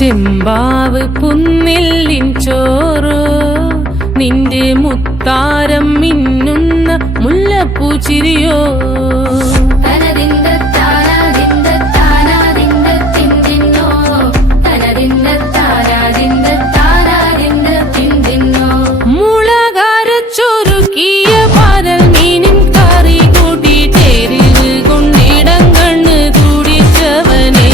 ചെമ്പാവ് പുന്നെല്ലിൻ ചോറ് നിന്റെ മുത്താരം മിന്നുന്ന മുല്ലപ്പൂച്ചിരിയോ മുളകരച്ചൊരുക്കിയ പരൽ മീനിൻ കറി കൂട്ടി തേരിവ് കൊണ്ടിടം കണ്ണ് തുടിച്ചവനേ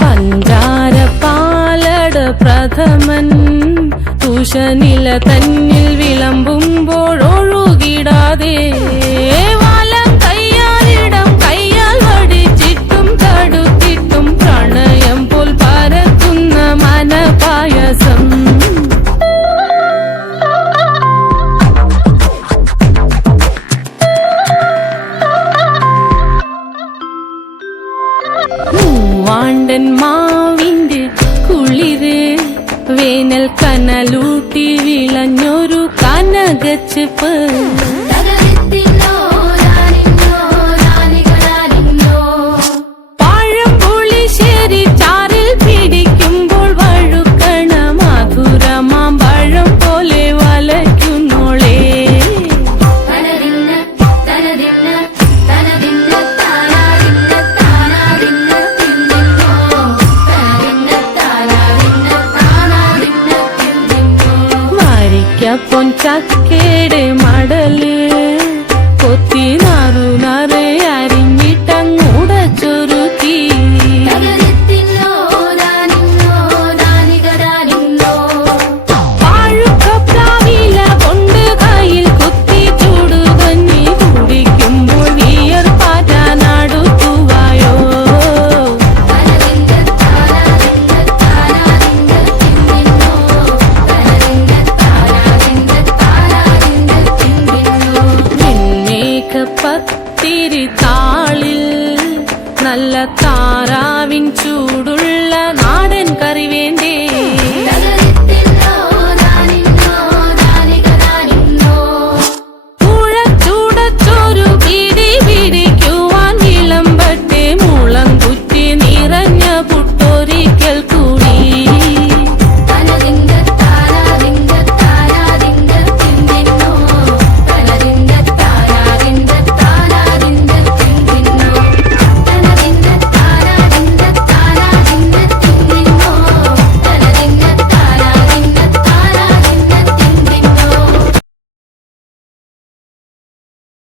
പഞ്ചാര പാലട പ്രഥമൻ തുഷനില തന്നിൽ വിളമ്പുമ്പോഴൊഴുകിടാതെ വലം കയ്യാലിടം കയ്യാൽ വടിച്ചിട്ടും തടുത്തിട്ടും പ്രണയം പോൽ പരത്തുന്ന മനപായസം മൂവാണ്ടൻ മാവിന്റെ കുളിര് വേനൽ കനലൂട്ടി വിളഞ്ഞൊരു കനകച്ചെപ്പ് പഴംപുളിശ്ശേരി ചാറിൽ പിടിക്കുമ്പോൾ വഴുക്കണ മധുരമാം പഴം പോലെ വലയ്ക്കുന്നോളേ പൊൻചക്കേടെ മടല് കൊത്തി നാറു നറെ അരിഞ്ഞിട്ടങ്ങൂടച്ചൊരുക്കി പാഴുക്കപ്രാവില കൊണ്ട് കയ്യിൽ കുത്തി ചൂടുകഞ്ഞി കുടിക്കുമ്പോൾ വിയർപ്പാറ്റാനടുത്തുവായോ പത്തിരി താളിൽ നല്ല താറാവിൻ ചൂടുള്ള നാടൻ കറി വേണ്ടേ